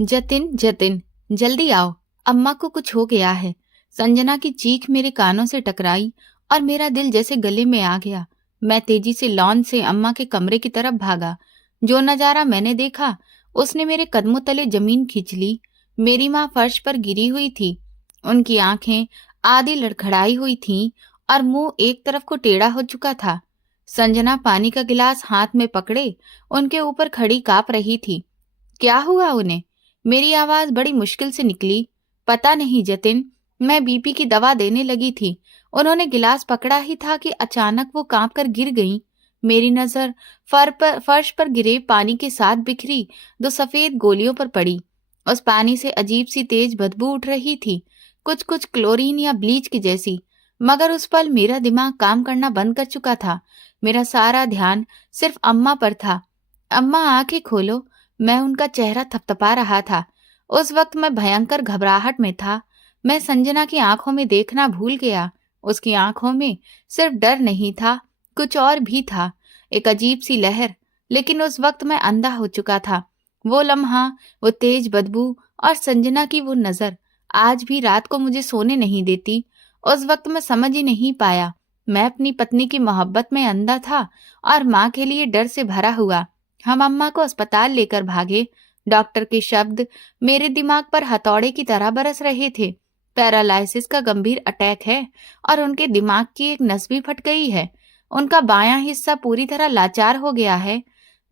जतिन जतिन, जल्दी आओ। अम्मा को कुछ हो गया है। संजना की चीख मेरे कानों से टकराई और मेरा दिल जैसे गले में आ गया। मैं तेजी से लॉन से अम्मा के कमरे की तरफ भागा। जो नजारा मैंने देखा उसने मेरे कदमों तले जमीन खींच ली। मेरी माँ फर्श पर गिरी हुई थी। उनकी आंखें आधी लड़खड़ाई हुई थीं और मुंह एक तरफ को टेढ़ा हो चुका था। संजना पानी का गिलास हाथ में पकड़े उनके ऊपर खड़ी कांप रही थी। क्या हुआ उन्हें? मेरी आवाज बड़ी मुश्किल से निकली। पता नहीं जतिन। मैं बीपी की दवा देने लगी थी। उन्होंने गिलास पकड़ा ही था कि अचानक वो कांप कर गिर गईं। मेरी नजर फर्श पर गिरे पानी के साथ बिखरी दो सफेद गोलियों पर पड़ी। उस पानी से अजीब सी तेज बदबू उठ रही थी, कुछ कुछ क्लोरीन या ब्लीच की जैसी। मगर उस पल मेरा दिमाग काम करना बंद कर चुका था। मेरा सारा ध्यान सिर्फ अम्मा पर था। अम्मा, आंखें खोलो। मैं उनका चेहरा थपथपा रहा था। उस वक्त मैं भयंकर घबराहट में था। मैं संजना की आंखों में देखना भूल गया। उसकी आंखों में सिर्फ डर नहीं था, कुछ और भी था, एक अजीब सी लहर। लेकिन उस वक्त मैं अंधा हो चुका था। वो लम्हा, वो तेज बदबू और संजना की वो नजर आज भी रात को मुझे सोने नहीं देती। उस वक्त मैं समझ ही नहीं पाया। मैं अपनी पत्नी की मोहब्बत में अंधा था और माँ के लिए डर से भरा हुआ। हम अम्मा को अस्पताल लेकर भागे। डॉक्टर के शब्द मेरे दिमाग पर हथौड़े की तरह बरस रहे थे। पैरालाइसिस का गंभीर अटैक है और उनके दिमाग की एक नस भी फट गई है। उनका बायां हिस्सा पूरी तरह लाचार हो गया है।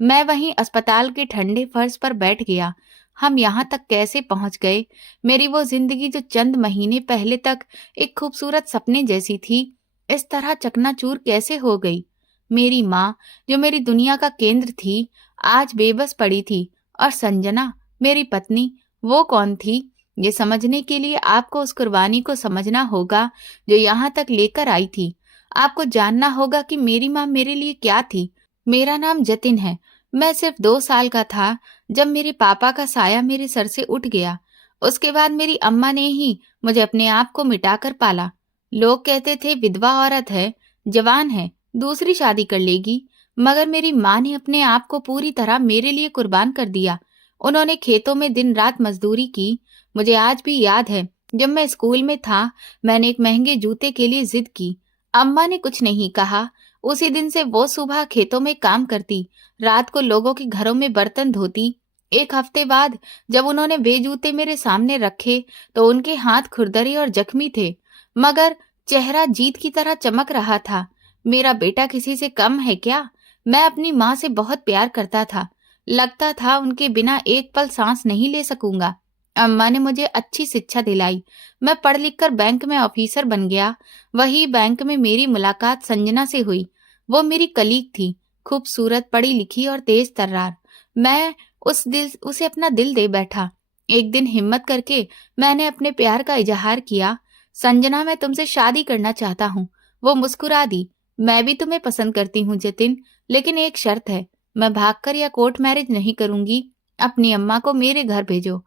मैं वहीं अस्पताल के ठंडे फर्श पर बैठ गया। हम यहाँ तक कैसे पहुंच गए? मेरी वो जिंदगी जो चंद महीने पहले तक एक खूबसूरत सपने जैसी थी, इस तरह चकनाचूर कैसे हो गई? मेरी माँ, जो मेरी दुनिया का केंद्र थी, आज बेबस पड़ी थी। और संजना, मेरी पत्नी, वो कौन थी? ये समझने के लिए आपको उस कुर्बानी को समझना होगा जो यहाँ तक लेकर आई थी। आपको जानना होगा कि मेरी माँ मेरे लिए क्या थी। मेरा नाम जतिन है। मैं सिर्फ 2 साल का था जब मेरे पापा का साया मेरे सर से उठ गया। उसके बाद मेरी अम्मा ने ही मुझे अपने आप को मिटाकर पाला। लोग कहते थे विधवा औरत है, जवान है, दूसरी शादी कर लेगी। मगर मेरी माँ ने अपने आप को पूरी तरह मेरे लिए कुर्बान कर दिया। उन्होंने खेतों में दिन रात मजदूरी की। मुझे आज भी याद है, जब मैं स्कूल में था, मैंने एक महंगे जूते के लिए जिद की। अम्मा ने कुछ नहीं कहा। उसी दिन से वो सुबह खेतों में काम करती, रात को लोगों के घरों में बर्तन धोती। एक हफ्ते बाद जब उन्होंने वे जूते मेरे सामने रखे तो उनके हाथ खुरदरे और जख्मी थे, मगर चेहरा जीत की तरह चमक रहा था। मेरा बेटा किसी से कम है क्या? मैं अपनी माँ से बहुत प्यार करता था। लगता था उनके बिना एक पल सांस नहीं ले सकूंगा। अम्मा ने मुझे अच्छी शिक्षा दिलाई। मैं पढ़ लिख कर बैंक में ऑफिसर बन गया। वही बैंक में मेरी मुलाकात संजना से हुई। वो मेरी कलीग थी, खूबसूरत, पढ़ी लिखी और तेज तर्रार। मैं उसे अपना दिल दे बैठा। एक दिन हिम्मत करके मैंने अपने प्यार का इजहार किया। संजना, मैं तुमसे शादी करना चाहता हूँ। वो मुस्कुरा दी। मैं भी तुम्हें पसंद करती हूँ जतिन, लेकिन एक शर्त है। मैं भागकर या कोर्ट मैरिज नहीं करूंगी। अपनी अम्मा को मेरे घर भेजो।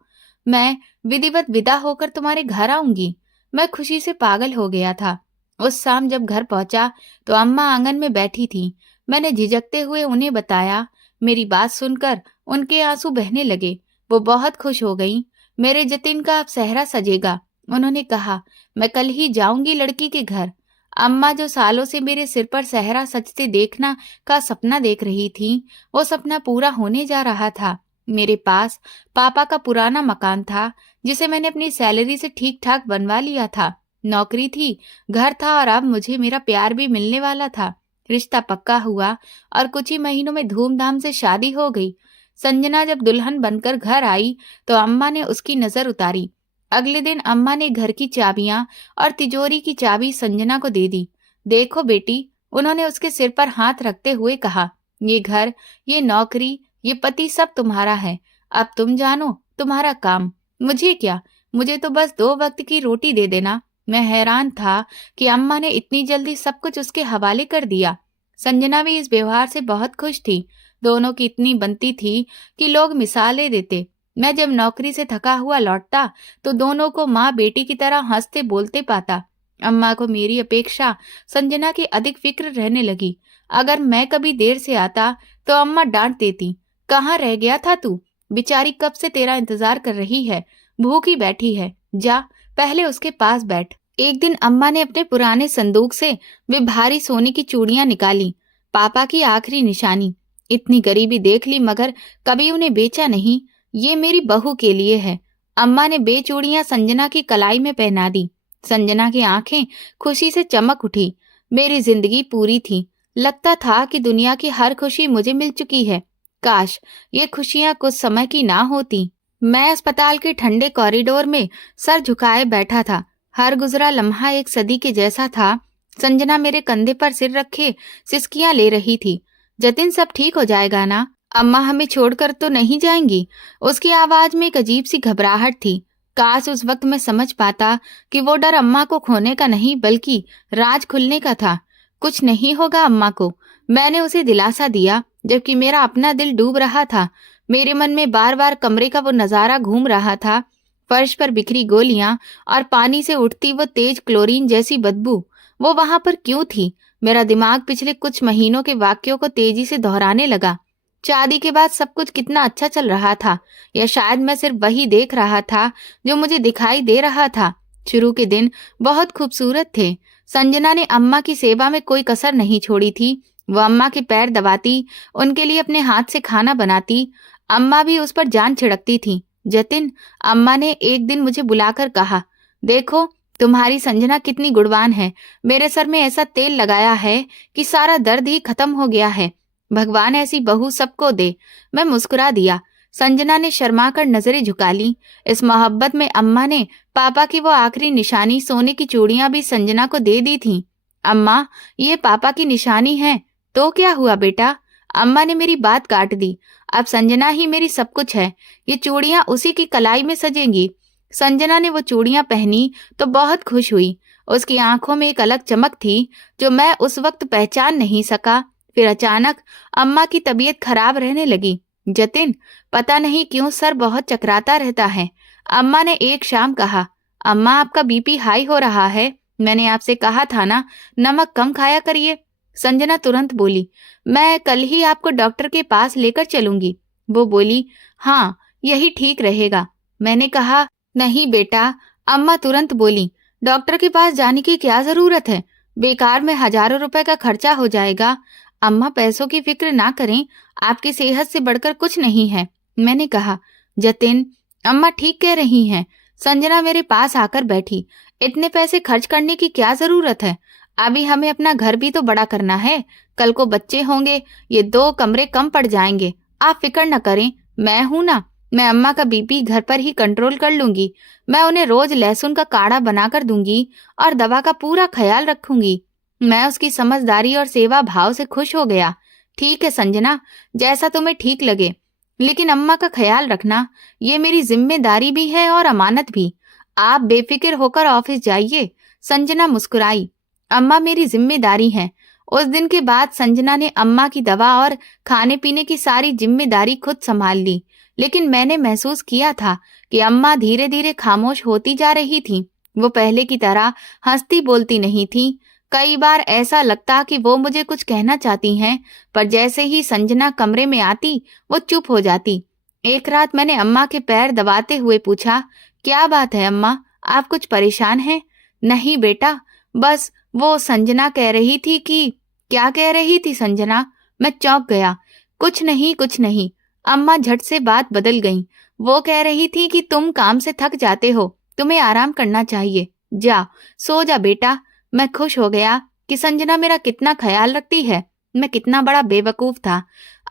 मैं विधिवत विदा होकर तुम्हारे घर आऊंगी। मैं खुशी से पागल हो गया था। उस शाम जब घर पहुंचा तो अम्मा आंगन में बैठी थी। मैंने झिझकते हुए उन्हें बताया। मेरी बात सुनकर उनके आंसू बहने लगे। वो बहुत खुश हो गईं। मेरे जतिन का अब सेहरा सजेगा, उन्होंने कहा। मैं कल ही जाऊंगी लड़की के घर। अम्मा, जो सालों से मेरे सिर पर सेहरा सजते देखना का सपना देख रही थी, वो सपना पूरा होने जा रहा था। मेरे पास पापा का पुराना मकान था, जिसे मैंने अपनी सैलरी से ठीक ठाक बनवा लिया था। नौकरी थी, घर था और अब मुझे मेरा प्यार भी मिलने वाला था। रिश्ता पक्का हुआ और कुछ ही महीनों में धूमधाम से शादी हो गई। संजना जब दुल्हन बनकर घर आई तो अम्मा ने उसकी नजर उतारी। अगले दिन अम्मा ने घर की चाबियां और तिजोरी की चाबी संजना को दे दी। देखो बेटी, उन्होंने उसके सिर पर हाथ रखते हुए कहा, ये घर, ये नौकरी, ये पति सब तुम्हारा है। अब तुम जानो तुम्हारा काम। मुझे क्या? मुझे तो बस 2 वक्त की रोटी दे देना। मैं हैरान था कि अम्मा ने इतनी जल्दी सब कुछ उसके हवाले कर दिया। संजना भी इस व्यवहार से बहुत खुश थी। दोनों की इतनी बनती थी कि लोग मिसालें देते। मैं जब नौकरी से थका हुआ लौटता तो दोनों को माँ बेटी की तरह हंसते बोलते पाता। अम्मा को मेरी अपेक्षा संजना की अधिक फिक्र रहने लगी। अगर मैं कभी देर से आता तो अम्मा डांट देती, कहाँ रह गया था तू? बेचारी कब से तेरा इंतजार कर रही है, भूखी बैठी है, जा पहले उसके पास बैठ। एक दिन अम्मा ने अपने पुराने संदूक से वे भारी सोने की चूड़ियां निकाली, पापा की आखिरी निशानी। इतनी गरीबी देख ली मगर कभी उन्हें बेचा नहीं। ये मेरी बहू के लिए है। अम्मा ने बेचूड़ियां संजना की कलाई में पहना दी। संजना की आंखें खुशी से चमक उठी। मेरी जिंदगी पूरी थी। लगता था कि दुनिया की हर खुशी मुझे मिल चुकी है। काश ये खुशियां कुछ समय की ना होती। मैं अस्पताल के ठंडे कॉरिडोर में सर झुकाए बैठा था। हर गुजरा लम्हा एक सदी के जैसा था। संजना मेरे कंधे पर सिर रखे सिसकियां ले रही थी। जतिन, सब ठीक हो जाएगा ना? अम्मा हमें छोड़कर तो नहीं जाएंगी? उसकी आवाज में एक अजीब सी घबराहट थी। काश उस वक्त मैं समझ पाता कि वो डर अम्मा को खोने का नहीं बल्कि राज खुलने का था। कुछ नहीं होगा अम्मा को, मैंने उसे दिलासा दिया, जबकि मेरा अपना दिल डूब रहा था। मेरे मन में बार बार कमरे का वो नजारा घूम रहा था। फर्श पर बिखरी गोलियां और पानी से उठती वो तेज क्लोरीन जैसी बदबू। वो वहां पर क्यों थी? मेरा दिमाग पिछले कुछ महीनों के वाक्यों को तेजी से दोहराने लगा। शादी के बाद सब कुछ कितना अच्छा चल रहा था, या शायद मैं सिर्फ वही देख रहा था जो मुझे दिखाई दे रहा था। शुरू के दिन बहुत खूबसूरत थे। संजना ने अम्मा की सेवा में कोई कसर नहीं छोड़ी थी। वो अम्मा के पैर दबाती, उनके लिए अपने हाथ से खाना बनाती। अम्मा भी उस पर जान छिड़कती थी। जतिन, अम्मा ने एक दिन मुझे बुलाकर कहा, देखो तुम्हारी संजना कितनी गुणवान है। मेरे सर में ऐसा तेल लगाया है कि सारा दर्द ही खत्म हो गया है। भगवान ऐसी बहू सबको दे। मैं मुस्कुरा दिया। संजना ने शर्मा कर नजरें झुका ली। इस मोहब्बत में अम्मा ने पापा की वो आखिरी निशानी, सोने की चूड़ियां भी संजना को दे दी थी। अम्मा, ये पापा की निशानी है तो क्या हुआ बेटा? अम्मा ने मेरी बात काट दी। अब संजना ही मेरी सब कुछ है। ये चूड़ियां उसी की कलाई में सजेंगी। संजना ने वो चूड़ियां पहनी तो बहुत खुश हुई। उसकी आंखों में एक अलग चमक थी जो मैं उस वक्त पहचान नहीं सका। फिर अचानक अम्मा की तबीयत खराब रहने लगी। जतिन, पता नहीं क्यों सर बहुत चकराता रहता है। अम्मा ने एक शाम कहा, अम्मा आपका बीपी हाई हो रहा है। मैंने आपसे कहा था ना, नमक कम खाया करिए। संजना तुरंत बोली, मैं कल ही आपको डॉक्टर के पास लेकर चलूंगी। वो बोली, हाँ यही ठीक रहेगा। मैंने कहा, नहीं बेटा। अम्मा तुरंत बोली, डॉक्टर के पास जाने की क्या जरूरत है? बेकार में हजारों रुपए का खर्चा हो जाएगा। अम्मा, पैसों की फिक्र ना करें, आपकी सेहत से बढ़कर कुछ नहीं है। मैंने कहा, जतिन, अम्मा ठीक कह रही हैं। संजना मेरे पास आकर बैठी। इतने पैसे खर्च करने की क्या जरूरत है? अभी हमें अपना घर भी तो बड़ा करना है। कल को बच्चे होंगे, ये 2 कमरे कम पड़ जाएंगे। आप फिक्र न करें, मैं हूं ना। मैं अम्मा का बीपी घर पर ही कंट्रोल कर लूंगी। मैं उन्हें रोज लहसुन का काढ़ा बनाकर दूंगी और दवा का पूरा ख्याल रखूंगी। मैं उसकी समझदारी और सेवा भाव से खुश हो गया। ठीक है संजना, जैसा तुम्हें ठीक लगे, लेकिन अम्मा का ख्याल रखना, ये मेरी जिम्मेदारी भी है और अमानत भी। आप बेफिक्र होकर ऑफिस जाइए। संजना मुस्कुराई। अम्मा मेरी जिम्मेदारी है। उस दिन के बाद संजना ने अम्मा की दवा और खाने पीने की सारी जिम्मेदारी खुद संभाल ली। लेकिन मैंने महसूस किया था कि अम्मा धीरे धीरे खामोश होती जा रही थी। वो पहले की तरह हंसती बोलती नहीं थी। कई बार ऐसा लगता कि वो मुझे कुछ कहना चाहती हैं, पर जैसे ही संजना कमरे में आती वो चुप हो जाती। एक रात मैंने अम्मा के पैर दबाते हुए पूछा, क्या बात है अम्मा, आप कुछ परेशान हैं? नहीं बेटा, बस वो संजना कह रही थी कि। क्या कह रही थी संजना? मैं चौंक गया। कुछ नहीं कुछ नहीं। अम्मा झट से बात बदल गई। वो कह रही थी कि तुम काम से थक जाते हो, तुम्हें आराम करना चाहिए। जा सो जा बेटा। मैं खुश हो गया कि संजना मेरा कितना ख्याल रखती है। मैं कितना बड़ा बेवकूफ था।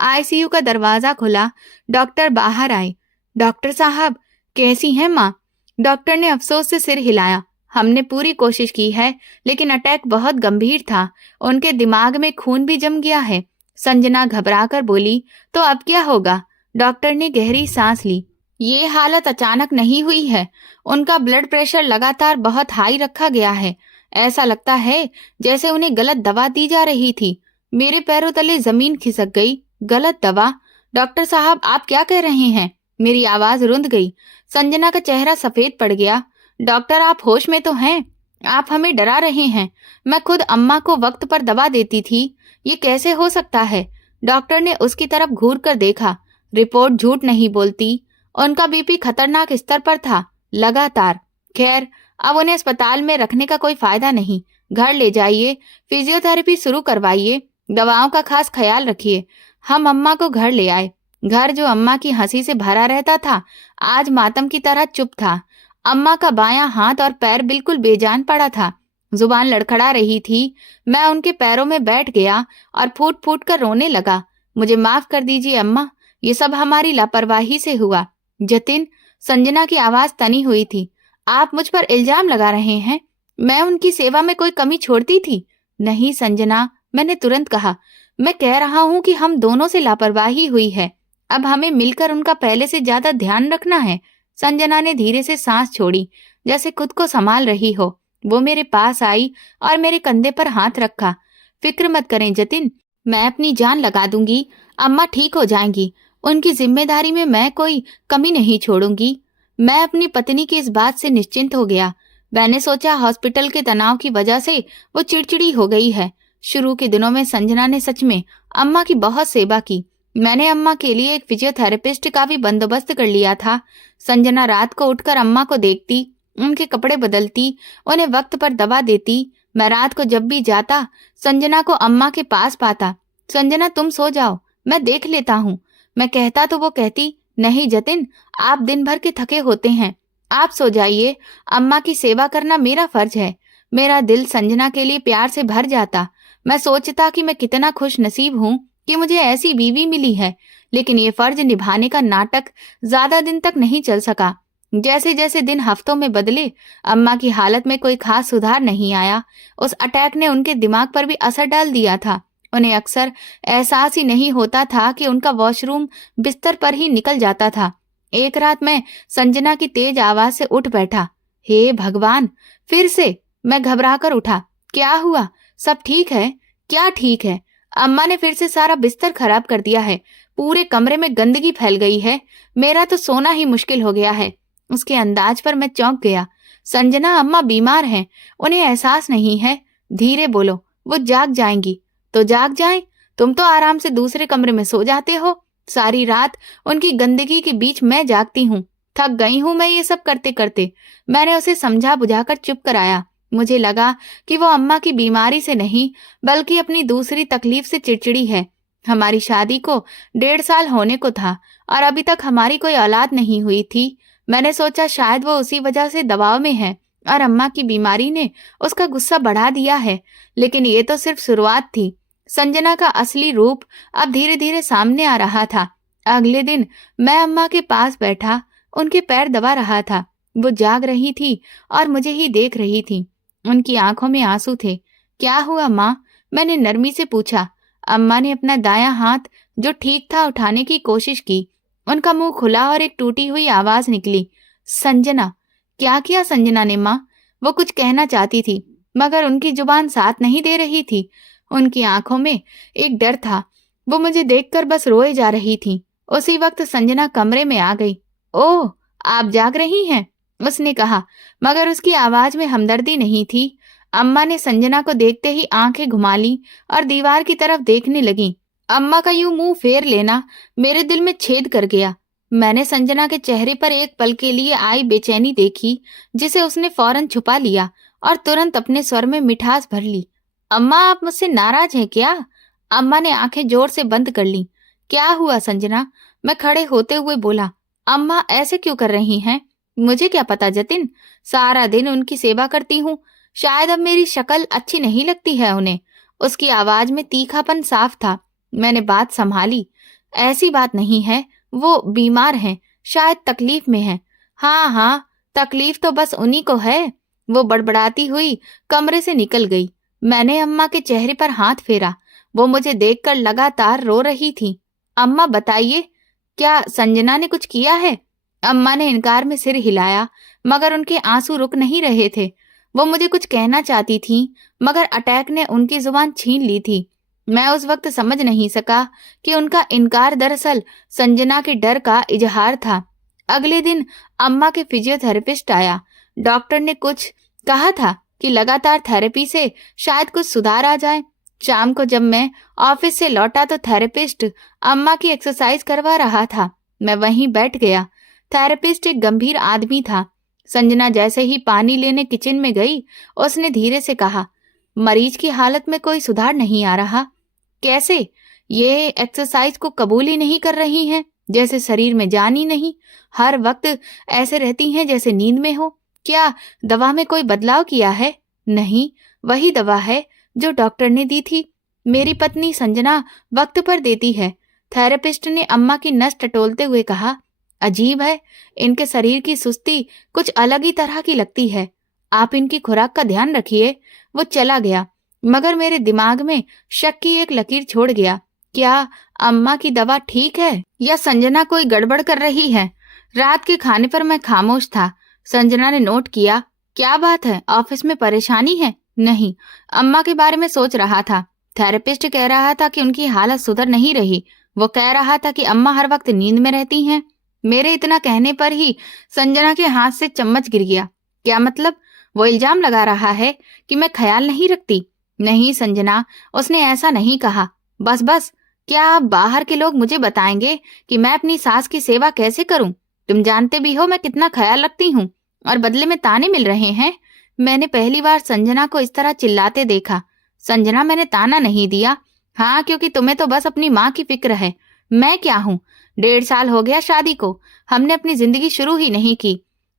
आईसीयू का दरवाजा खुला। डॉक्टर बाहर आए। डॉक्टर साहब, कैसी हैं माँ? डॉक्टर ने अफसोस से सिर हिलाया। हमने पूरी कोशिश की है, लेकिन अटैक बहुत गंभीर था। उनके दिमाग में खून भी जम गया है। संजना घबराकर बोली, तो अब क्या होगा? डॉक्टर ने गहरी सांस ली। ये हालत अचानक नहीं हुई है। उनका ब्लड प्रेशर लगातार बहुत हाई रखा गया है। ऐसा लगता है जैसे उन्हें गलत दवा दी जा रही थी। मेरे पैरों तले जमीन खिसक गई। गलत दवा? डॉक्टर साहब, आप क्या कह रहे हैं? मेरी आवाज रुंध गई। संजना का चेहरा सफेद पड़ गया। डॉक्टर, आप होश में तो हैं? आप हमें डरा रहे हैं। मैं खुद अम्मा को वक्त पर दवा देती थी। ये कैसे हो सकता है? डॉक्टर ने उसकी तरफ घूर कर देखा। रिपोर्ट झूठ नहीं बोलती। उनका बीपी खतरनाक स्तर पर था, लगातार। खैर, अब उन्हें अस्पताल में रखने का कोई फायदा नहीं। घर ले जाइए, फिजियोथेरेपी शुरू करवाइए, दवाओं का खास ख्याल रखिए। हम अम्मा को घर ले आए। घर जो अम्मा की हंसी से भरा रहता था, आज मातम की तरह चुप था। अम्मा का बायां हाथ और पैर बिल्कुल बेजान पड़ा था। जुबान लड़खड़ा रही थी। मैं उनके पैरों में बैठ गया और फूट फूट कर रोने लगा। मुझे माफ कर दीजिए अम्मा, ये सब हमारी लापरवाही से हुआ। जतिन, संजना की आवाज तनी हुई थी। आप मुझ पर इल्जाम लगा रहे हैं? मैं उनकी सेवा में कोई कमी छोड़ती थी? नहीं संजना, मैंने तुरंत कहा। मैं कह रहा हूं कि हम दोनों से लापरवाही हुई है। अब हमें मिलकर उनका पहले से ज्यादा ध्यान रखना है। संजना ने धीरे से सांस छोड़ी, जैसे खुद को संभाल रही हो। वो मेरे पास आई और मेरे कंधे पर हाथ रखा। फिक्र मत करें जतिन, मैं अपनी जान लगा दूंगी। अम्मा ठीक हो जाएंगी। उनकी जिम्मेदारी में मैं कोई कमी नहीं छोड़ूंगी। मैं अपनी पत्नी की इस बात से निश्चिंत हो गया। मैंने सोचा हॉस्पिटल के तनाव की वजह से वो चिड़चिड़ी हो गई है। शुरू के दिनों में संजना ने सच में अम्मा की बहुत सेवा की। मैंने अम्मा के लिए एक फिजियोथेरेपिस्ट का भी बंदोबस्त कर लिया था। संजना रात को उठकर अम्मा को देखती, उनके कपड़े बदलती, उन्हें वक्त पर दवा देती। मैं रात को जब भी जाता, संजना को अम्मा के पास पाता। संजना तुम सो जाओ, मैं देख लेता हूँ। मैं कहता तो वो कहती, नहीं जतिन, आप दिन भर के थके होते हैं, आप सो जाइए। अम्मा की सेवा करना मेरा फर्ज है। मेरा दिल संजना के लिए प्यार से भर जाता। मैं सोचता कि मैं कितना खुश नसीब हूँ कि मुझे ऐसी बीवी मिली है। लेकिन ये फर्ज निभाने का नाटक ज्यादा दिन तक नहीं चल सका। जैसे जैसे दिन हफ्तों में बदले, अम्मा की हालत में कोई खास सुधार नहीं आया। उस अटैक ने उनके दिमाग पर भी असर डाल दिया था। उन्हें अक्सर एहसास ही नहीं होता था कि उनका वॉशरूम बिस्तर पर ही निकल जाता था। एक रात मैं संजना की तेज आवाज से उठ बैठा। हे भगवान, फिर से! मैं घबराकर उठा। क्या हुआ? सब ठीक है? क्या ठीक है? अम्मा ने फिर से सारा बिस्तर खराब कर दिया है। पूरे कमरे में गंदगी फैल गई है। मेरा तो सोना ही मुश्किल हो गया है। उसके अंदाज पर मैं चौंक गया। संजना, अम्मा बीमार हैं, उन्हें एहसास नहीं है। धीरे बोलो, वो जाग जाएंगी। तो जाग जाएं। तुम तो आराम से दूसरे कमरे में सो जाते हो। सारी रात उनकी गंदगी के बीच मैं जागती हूँ। थक गई हूँ मैं ये सब करते करते। मैंने उसे समझा बुझाकर चुप कराया। मुझे लगा कि वो अम्मा की बीमारी से नहीं, बल्कि अपनी दूसरी तकलीफ से चिड़चिड़ी है। हमारी शादी को 1.5 साल होने को था और अभी तक हमारी कोई औलाद नहीं हुई थी। मैंने सोचा शायद वो उसी वजह से दबाव में है और अम्मा की बीमारी ने उसका गुस्सा बढ़ा दिया है। लेकिन ये तो सिर्फ शुरुआत थी। संजना का असली रूप अब धीरे धीरे सामने आ रहा था। अगले दिन मैं अम्मा के पास बैठा, उनके पैर दबा रहा था। वो जाग रही थी और मुझे ही देख रही थी। उनकी आंखों में आंसू थे। क्या हुआ माँ? मैंने नरमी से पूछा। अम्मा ने अपना दायां हाथ, जो ठीक था, उठाने की कोशिश की। उनका मुंह खुला और एक टूटी हुई आवाज निकली, संजना। क्या किया संजना ने माँ? वो कुछ कहना चाहती थी, मगर उनकी जुबान साथ नहीं दे रही थी। उनकी आंखों में एक डर था। वो मुझे देखकर बस रोए जा रही थी। उसी वक्त संजना कमरे में आ गई। ओह, आप जाग रही हैं? उसने कहा, मगर उसकी आवाज में हमदर्दी नहीं थी। अम्मा ने संजना को देखते ही आंखें घुमा ली और दीवार की तरफ देखने लगी। अम्मा का यूं मुंह फेर लेना मेरे दिल में छेद कर गया। मैंने संजना के चेहरे पर एक पल के लिए आई बेचैनी देखी, जिसे उसने फौरन छुपा लिया और तुरंत अपने स्वर में मिठास भर ली। अम्मा, आप मुझसे नाराज हैं क्या? अम्मा ने आंखें जोर से बंद कर ली। क्या हुआ संजना? मैं खड़े होते हुए बोला। अम्मा ऐसे क्यों कर रही हैं? मुझे क्या पता जतिन, सारा दिन उनकी सेवा करती हूँ। शायद अब मेरी शक्ल अच्छी नहीं लगती है उन्हें। उसकी आवाज में तीखापन साफ था। मैंने बात संभाली। ऐसी बात नहीं है, वो बीमार हैं, शायद तकलीफ में हैं। हाँ हाँ, तकलीफ तो बस उन्हीं को है। वो बड़बड़ाती हुई कमरे से निकल गई। मैंने अम्मा के चेहरे पर हाथ फेरा। वो मुझे देखकर लगातार रो रही थी। अम्मा बताइए, क्या संजना ने कुछ किया है? अम्मा ने इनकार में सिर हिलाया, मगर उनके आंसू रुक नहीं रहे थे। वो मुझे कुछ कहना चाहती थी, मगर अटैक ने उनकी जुबान छीन ली थी। मैं उस वक्त समझ नहीं सका कि उनका इनकार दरअसल संजना के डर का इजहार था। अगले दिन अम्मा के फिजियोथेरेपिस्ट आया। डॉक्टर ने कुछ कहा था कि लगातार थेरेपी से शायद कुछ सुधार आ जाए। शाम को जब मैं ऑफिस से लौटा तो थेरेपिस्ट अम्मा की एक्सरसाइज करवा रहा था। मैं वहीं बैठ गया। थेरेपिस्ट एक गंभीर आदमी था। संजना जैसे ही पानी लेने किचन में गई, उसने धीरे से कहा, मरीज की हालत में कोई सुधार नहीं आ रहा। कैसे? ये एक्सरसाइज को कबूल ही नहीं कर रही हैं, जैसे शरीर में जान ही नहीं। हर वक्त ऐसे रहती हैं जैसे नींद में हो। क्या दवा में कोई बदलाव किया है? नहीं, वही दवा है जो डॉक्टर ने दी थी। मेरी पत्नी संजना वक्त पर देती है। थेरेपिस्ट ने अम्मा की नस टटोलते हुए कहा, अजीब है, इनके शरीर की सुस्ती कुछ अलग ही तरह की लगती है। आप इनकी खुराक का ध्यान रखिए। वो चला गया, मगर मेरे दिमाग में शक की एक लकीर छोड़ गया। क्या अम्मा की दवा ठीक है या संजना कोई गड़बड़ कर रही है? रात के खाने पर मैं खामोश था। संजना ने नोट किया, क्या बात है, ऑफिस में परेशानी है? नहीं, अम्मा के बारे में सोच रहा था। थेरेपिस्ट कह रहा था कि उनकी हालत सुधर नहीं रही। वो कह रहा था कि अम्मा हर वक्त नींद में रहती हैं। मेरे इतना कहने पर ही संजना के हाथ से चम्मच गिर गया। क्या मतलब? वो इल्जाम लगा रहा है कि मैं ख्याल नहीं रखती। नहीं संजना, उसने ऐसा नहीं कहा। बस बस, क्या आप बाहर के लोग मुझे बताएंगे कि मैं अपनी सास की सेवा कैसे करूं? तुम जानते भी हो मैं कितना ख्याल रखती हूँ, और बदले में ताने मिल रहे हैं। मैंने पहली बार संजना को इस तरह चिल्लाते देखा। संजना, मैंने ताना नहीं दिया। हाँ, क्योंकि तुम्हें तो बस अपनी माँ की फिक्र है। मैं क्या हूँ? 1.5 साल हो गया शादी को, हमने अपनी जिंदगी शुरू ही नहीं की।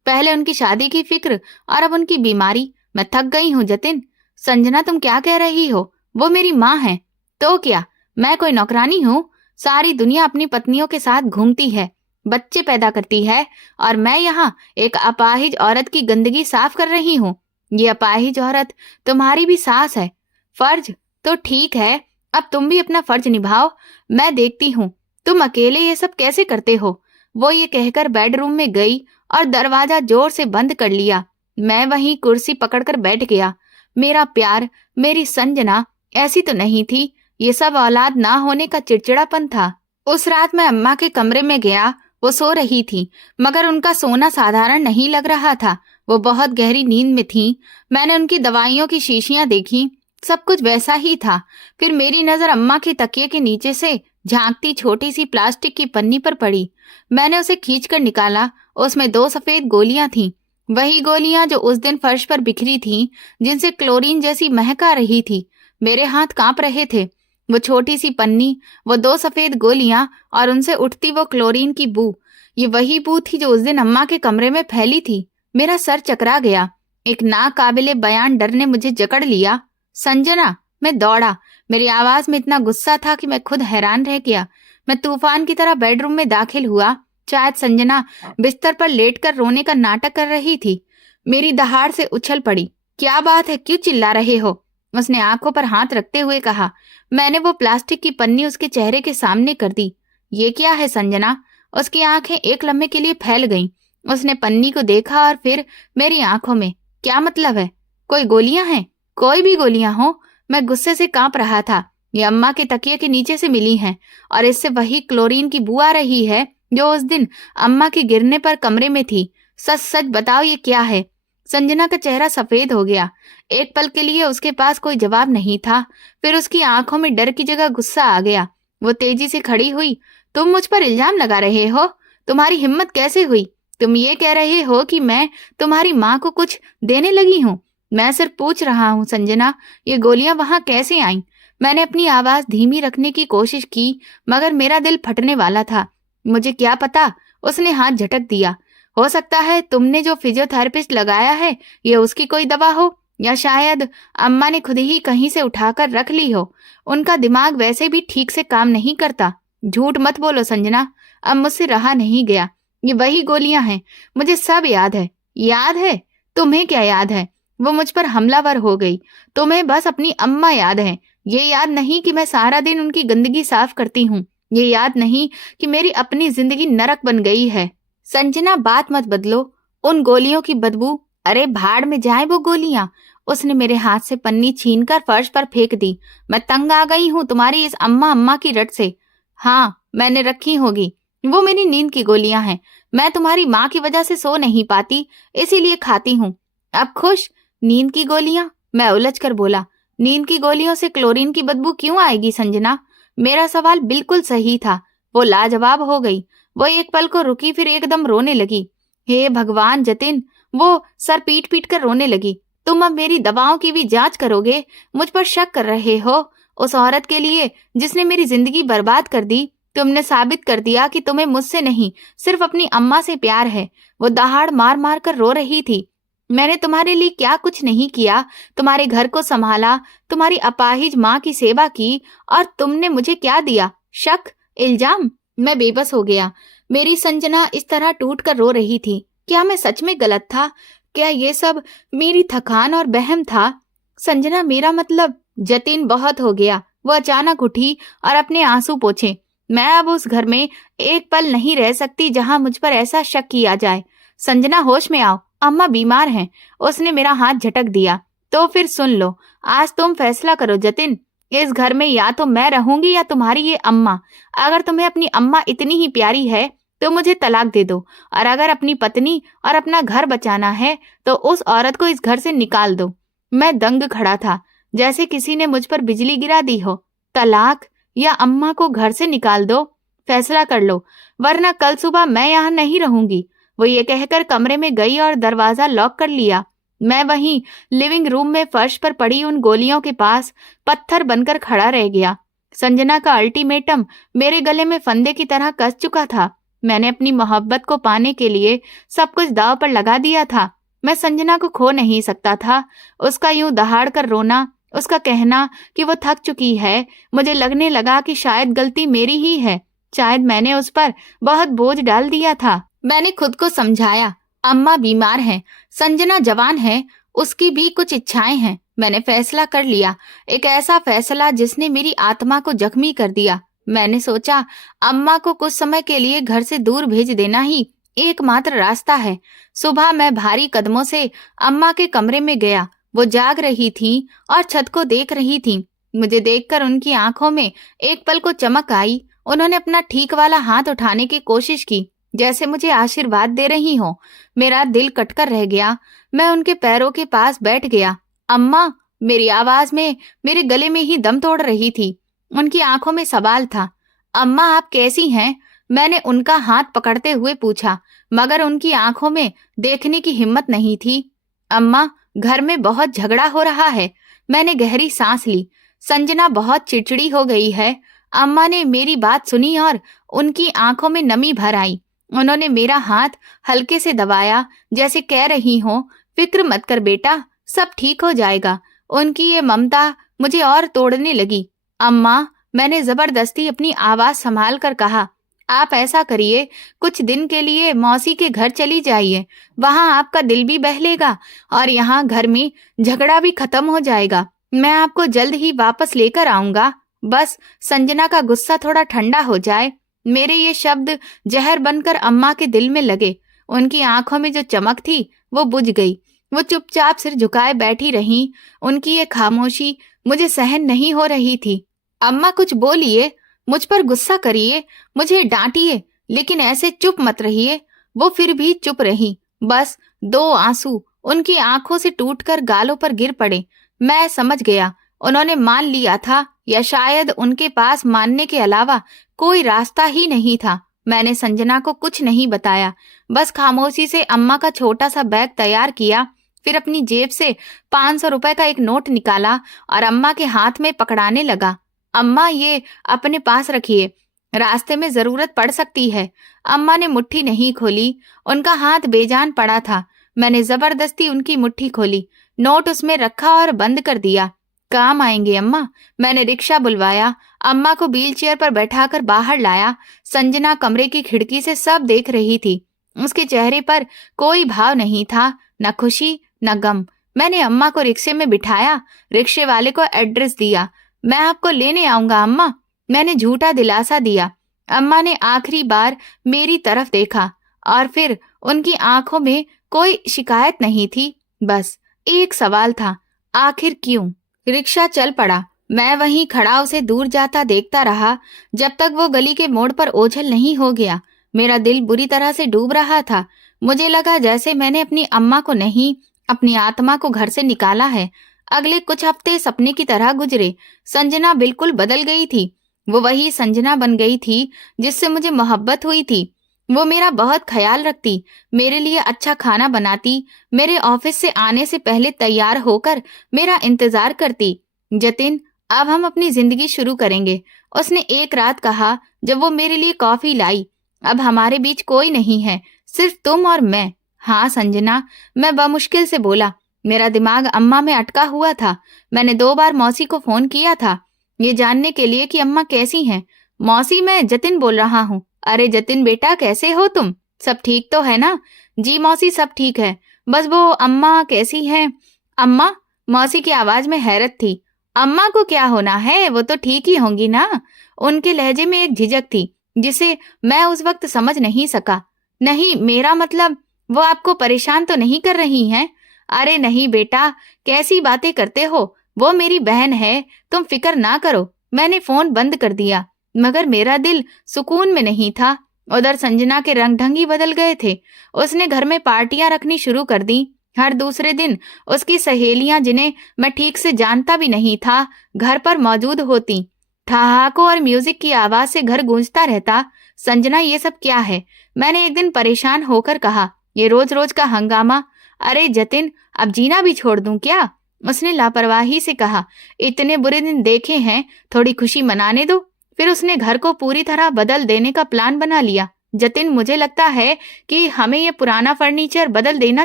पहले उनकी शादी की फिक्र और अब उनकी बीमारी। मैं थक गई हूँ जतिन। संजना, तुम क्या कह रही हो? वो मेरी माँ है। तो क्या, मैं कोई नौकरानी हूँ? सारी दुनिया अपनी पत्नियों के साथ घूमती है, बच्चे पैदा करती है, और मैं यहाँ एक अपाहिज औरत की गंदगी साफ कर रही हूँ। ये अपाहिज औरत तुम्हारी भी सास है। फर्ज तो ठीक है, अब तुम भी अपना फर्ज निभाओ। मैं देखती हूँ तुम अकेले ये सब कैसे करते हो। वो ये कहकर बेडरूम में गई और दरवाजा जोर से बंद कर लिया। मैं वहीं कुर्सी पकड़कर बैठ गया। मेरा प्यार, मेरी संजना ऐसी तो नहीं थी। ये सब औलाद ना होने का चिड़चिड़ापन था। उस रात मैं अम्मा के कमरे में गया। वो सो रही थी, मगर उनका सोना साधारण नहीं लग रहा था। वो बहुत गहरी नींद में थी। मैंने उनकी दवाइयों की शीशियां देखी, सब कुछ वैसा ही था। फिर मेरी नजर अम्मा के तकिए के नीचे से झांकती छोटी सी प्लास्टिक की पन्नी पर पड़ी। मैंने उसे खींचकर निकाला। उसमें 2 सफेद गोलियां थीं, वही गोलियां जो उस दिन फर्श पर बिखरी थीं, जिनसे क्लोरीन जैसी महक आ रही थी। मेरे हाथ कांप रहे थे। वो छोटी सी पन्नी, वो 2 सफेद गोलियां और उनसे उठती वो क्लोरीन की बू, ये वही बू थी जो उस दिन अम्मा के कमरे में फैली थी। मेरा सर चकरा गया। एक नाकाबिले बयान डर ने मुझे जकड़ लिया। संजना, मैं दौड़ा। मेरी आवाज में इतना गुस्सा था कि मैं खुद हैरान रह गया। मैं तूफान की तरह बेडरूम में दाखिल हुआ। शायद संजना बिस्तर पर लेटकर रोने का नाटक कर रही थी। मेरी दहाड़ से उछल पड़ी। क्या बात है, क्यों चिल्ला रहे हो? उसने आंखों पर हाथ रखते हुए कहा। मैंने वो प्लास्टिक की पन्नी उसके चेहरे के सामने कर दी। ये क्या है संजना? उसकी आंखें एक लम्हे के लिए फैल गईं। उसने पन्नी को देखा और फिर मेरी आंखों में। क्या मतलब है? कोई गोलियां हैं? कोई भी गोलियां हो। मैं गुस्से से कांप रहा था। ये अम्मा के तकिए के नीचे से मिली हैं, और इससे वही क्लोरीन की बू आ रही है जो उस दिन अम्मा के गिरने पर कमरे में थी। सच सच बताओ, ये क्या है? संजना का चेहरा सफेद हो गया। एक पल के लिए उसके पास कोई जवाब नहीं था। फिर उसकी आंखों में डर की जगह गुस्सा आ गया। वो तेजी से खड़ी हुई। तुम मुझ पर इल्जाम लगा रहे हो? तुम्हारी हिम्मत कैसे हुई? तुम ये कह रहे हो कि मैं तुम्हारी माँ को कुछ देने लगी हूँ? मैं सिर्फ पूछ रहा हूँ संजना, ये गोलियां वहां कैसे आईं? मैंने अपनी आवाज धीमी रखने की कोशिश की, मगर मेरा दिल फटने वाला था। मुझे क्या पता, उसने हाथ झटक दिया। हो सकता है तुमने जो फिजियोथेरेपिस्ट लगाया है ये उसकी कोई दवा हो, या शायद अम्मा ने खुद ही कहीं से उठाकर रख ली हो। उनका दिमाग वैसे भी ठीक से काम नहीं करता। झूठ मत बोलो संजना, अब मुझसे रहा नहीं गया। ये वही गोलियां हैं, मुझे सब याद है। याद है? तुम्हें क्या याद है? वो मुझ पर हमलावर हो गई। तुम्हें बस अपनी अम्मा याद है। ये याद नहीं कि मैं सारा दिन उनकी गंदगी साफ करती हूँ। ये याद नहीं कि मेरी अपनी जिंदगी नरक बन गई है। संजना, बात मत बदलो। उन गोलियों की बदबू, अरे भाड़ में जाए वो गोलियां। उसने मेरे हाथ से पन्नी छीनकर फर्श पर फेंक दी। मैं तंग आ गई हूँ तुम्हारी इस अम्मा अम्मा की रट से। हाँ, मैंने रखी होगी। वो मेरी नींद की गोलियां हैं। मैं तुम्हारी माँ की वजह से सो नहीं पाती, इसीलिए खाती हूँ। अब खुश? नींद की गोलियां? मैं उलझ कर बोला। नींद की गोलियों से क्लोरीन की बदबू क्यों आएगी संजना? मेरा सवाल बिल्कुल सही था। वो लाजवाब हो गई। वो एक पल को रुकी, फिर एकदम रोने लगी। हे भगवान जतिन, वो सर पीट पीट कर रोने लगी। तुम अब मेरी दवाओं की भी जांच करोगे? मुझ पर शक कर रहे हो? उस औरत के लिए जिसने मेरी जिंदगी बर्बाद कर दी, तुमने साबित कर दिया कि तुम्हें मुझसे नहीं, सिर्फ अपनी अम्मा से प्यार है। वो दहाड़ मार मार कर रो रही थी। मैंने तुम्हारे लिए क्या कुछ नहीं किया? तुम्हारे घर को संभाला, तुम्हारी अपाहिज माँ की सेवा की, और तुमने मुझे क्या दिया? शक, इल्जाम। मैं बेबस हो गया। मेरी संजना इस तरह टूट कर रो रही थी। क्या मैं सच में गलत था? क्या ये सब मेरी थकान और बहम था? संजना, मेरा मतलब। जतिन, बहुत हो गया। वो अचानक उठी और अपने आंसू पोंछे। मैं अब उस घर में एक पल नहीं रह सकती जहां मुझ पर ऐसा शक किया जाए। संजना, होश में आओ, अम्मा बीमार हैं। उसने मेरा हाथ झटक दिया। तो फिर सुन लो, आज तुम फैसला करो जतिन। इस घर में या तो मैं रहूंगी या तुम्हारी ये अम्मा। अगर तुम्हें अपनी अम्मा इतनी ही प्यारी है तो मुझे तलाक दे दो, और अगर अपनी पत्नी और अपना घर बचाना है तो उस औरत को इस घर से निकाल दो। मैं दंग खड़ा था, जैसे किसी ने मुझ पर बिजली गिरा दी हो। तलाक या अम्मा को घर से निकाल दो? फैसला कर लो, वरना कल सुबह मैं यहाँ नहीं रहूंगी। वो ये कहकर कमरे में गई और दरवाजा लॉक कर लिया। मैं वहीं लिविंग रूम में फर्श पर पड़ी उन गोलियों के पास पत्थर बनकर खड़ा रह गया। संजना का अल्टीमेटम मेरे गले में फंदे की तरह कस चुका था। मैंने अपनी मोहब्बत को पाने के लिए सब कुछ दांव पर लगा दिया था। मैं संजना को खो नहीं सकता था। उसका यूं दहाड़ कर रोना, उसका कहना कि वो थक चुकी है, मुझे लगने लगा कि शायद गलती मेरी ही है। शायद मैंने उस पर बहुत बोझ डाल दिया था। मैंने खुद को समझाया, अम्मा बीमार है, संजना जवान है, उसकी भी कुछ इच्छाएं हैं। मैंने फैसला कर लिया, एक ऐसा फैसला जिसने मेरी आत्मा को जख्मी कर दिया। मैंने सोचा, अम्मा को कुछ समय के लिए घर से दूर भेज देना ही एकमात्र रास्ता है। सुबह मैं भारी कदमों से अम्मा के कमरे में गया। वो जाग रही थीं और छत को देख रही थीं। मुझे देखकर उनकी आंखों में एक पल को चमक आई। उन्होंने अपना ठीक वाला हाथ उठाने की कोशिश की, जैसे मुझे आशीर्वाद दे रही हो। मेरा दिल कटकर रह गया। मैं उनके पैरों के पास बैठ गया। अम्मा, मेरी आवाज में मेरे गले में ही दम तोड़ रही थी। उनकी आंखों में सवाल था। अम्मा, आप कैसी हैं? मैंने उनका हाथ पकड़ते हुए पूछा, मगर उनकी आंखों में देखने की हिम्मत नहीं थी। अम्मा, घर में बहुत झगड़ा हो रहा है। मैंने गहरी सांस ली। संजना बहुत चिड़चिड़ी हो गई है। अम्मा ने मेरी बात सुनी और उनकी आंखों में नमी भर आई। उन्होंने मेरा हाथ हल्के से दबाया, जैसे कह रही हो, फिक्र मत कर बेटा, सब ठीक हो जाएगा। उनकी ये ममता मुझे और तोड़ने लगी। अम्मा, मैंने जबरदस्ती अपनी आवाज संभाल कर कहा, आप ऐसा करिए, कुछ दिन के लिए मौसी के घर चली जाइए। वहां आपका दिल भी बहलेगा और यहाँ घर में झगड़ा भी खत्म हो जाएगा। मैं आपको जल्द ही वापस लेकर आऊंगा। बस संजना का गुस्सा थोड़ा ठंडा हो जाए। मेरे ये शब्द जहर बनकर अम्मा के दिल में लगे। उनकी आंखों में जो चमक थी वो बुझ गई। वो चुपचाप सिर झुकाए बैठी रहीं। उनकी ये खामोशी मुझे सहन नहीं हो रही थी। अम्मा, कुछ बोलिए, मुझ पर गुस्सा करिए, मुझे डांटिए, लेकिन ऐसे चुप मत रहिए। वो फिर भी चुप रही। बस 2 आंसू उनकी आंखों से टूटकर गालों पर गिर पड़े। मैं समझ गया, उन्होंने मान लिया था, या शायद उनके पास मानने के अलावा कोई रास्ता ही नहीं था। मैंने संजना को कुछ नहीं बताया, बस खामोशी से अम्मा का छोटा सा बैग तैयार किया, फिर अपनी जेब से 500 रुपए का एक नोट निकाला और अम्मा के हाथ में पकड़ाने लगा। अम्मा, ये अपने पास रखिए, रास्ते में जरूरत पड़ सकती है। अम्मा ने मुट्ठी नहीं खोली, उनका हाथ बेजान पड़ा था। मैंने जबरदस्ती उनकी मुट्ठी खोली, नोट उसमें रखा और बंद कर दिया। काम आएंगे अम्मा। मैंने रिक्शा बुलवाया, अम्मा को व्हीलचेयर पर बैठाकर बाहर लाया। संजना कमरे की खिड़की से सब देख रही थी। उसके चेहरे पर कोई भाव नहीं था, न खुशी न गम। मैंने अम्मा को रिक्शे में बिठाया, रिक्शे वाले को एड्रेस दिया। मैं आपको लेने आऊंगा अम्मा, मैंने झूठा दिलासा दिया। अम्मा ने आखिरी बार मेरी तरफ देखा और फिर उनकी आंखों में कोई शिकायत नहीं थी, बस एक सवाल था, आखिर क्यों? रिक्शा चल पड़ा। मैं वहीं खड़ा उसे दूर जाता देखता रहा जब तक वो गली के मोड़ पर ओझल नहीं हो गया। मेरा दिल बुरी तरह से डूब रहा था। मुझे लगा जैसे मैंने अपनी अम्मा को नहीं, अपनी आत्मा को घर से निकाला है। अगले कुछ हफ्ते सपने की तरह गुजरे। संजना बिल्कुल बदल गई थी। वो वही संजना बन गई थी जिससे मुझे मोहब्बत हुई थी। वो मेरा बहुत ख्याल रखती, मेरे लिए अच्छा खाना बनाती, मेरे ऑफिस से आने से पहले तैयार होकर मेरा इंतजार करती। जतिन, अब हम अपनी जिंदगी शुरू करेंगे, उसने एक रात कहा जब वो मेरे लिए कॉफी लाई। अब हमारे बीच कोई नहीं है, सिर्फ तुम और मैं। हाँ संजना, मैं बमुश्किल से बोला। मेरा दिमाग अम्मा में अटका हुआ था। मैंने 2 बार मौसी को फोन किया था, ये जानने के लिए कि अम्मा कैसी हैं। मौसी, मैं जतिन बोल रहा हूँ। अरे जतिन बेटा, कैसे हो तुम? सब ठीक तो है ना? जी मौसी, सब ठीक है, बस वो अम्मा कैसी हैं? अम्मा? मौसी की आवाज में हैरत थी। अम्मा को क्या होना है, वो तो ठीक ही होंगी ना। उनके लहजे में एक झिझक थी जिसे मैं उस वक्त समझ नहीं सका। नहीं, मेरा मतलब, वो आपको परेशान तो नहीं कर रही हैं? अरे नहीं बेटा, कैसी बातें करते हो, वो मेरी बहन है, तुम फिक्र ना करो। मैंने फोन बंद कर दिया, मगर मेरा दिल सुकून में नहीं था। उधर संजना के रंग ढंग ही बदल गए थे। उसने घर में पार्टियां रखनी शुरू कर दी। हर दूसरे दिन उसकी सहेलियां, जिन्हें मैं ठीक से जानता भी नहीं था, घर पर मौजूद होती। ठहाकों और म्यूजिक की आवाज से घर गूंजता रहता। संजना, ये सब क्या है? मैंने एक दिन परेशान होकर कहा। ये रोज रोज का हंगामा। अरे जतिन, अब जीना भी छोड़ दूं क्या? उसने लापरवाही से कहा। इतने बुरे दिन देखे हैं, थोड़ी खुशी मनाने दो। फिर उसने घर को पूरी तरह बदल देने का प्लान बना लिया। जतिन, मुझे लगता है कि हमें ये पुराना फर्नीचर बदल देना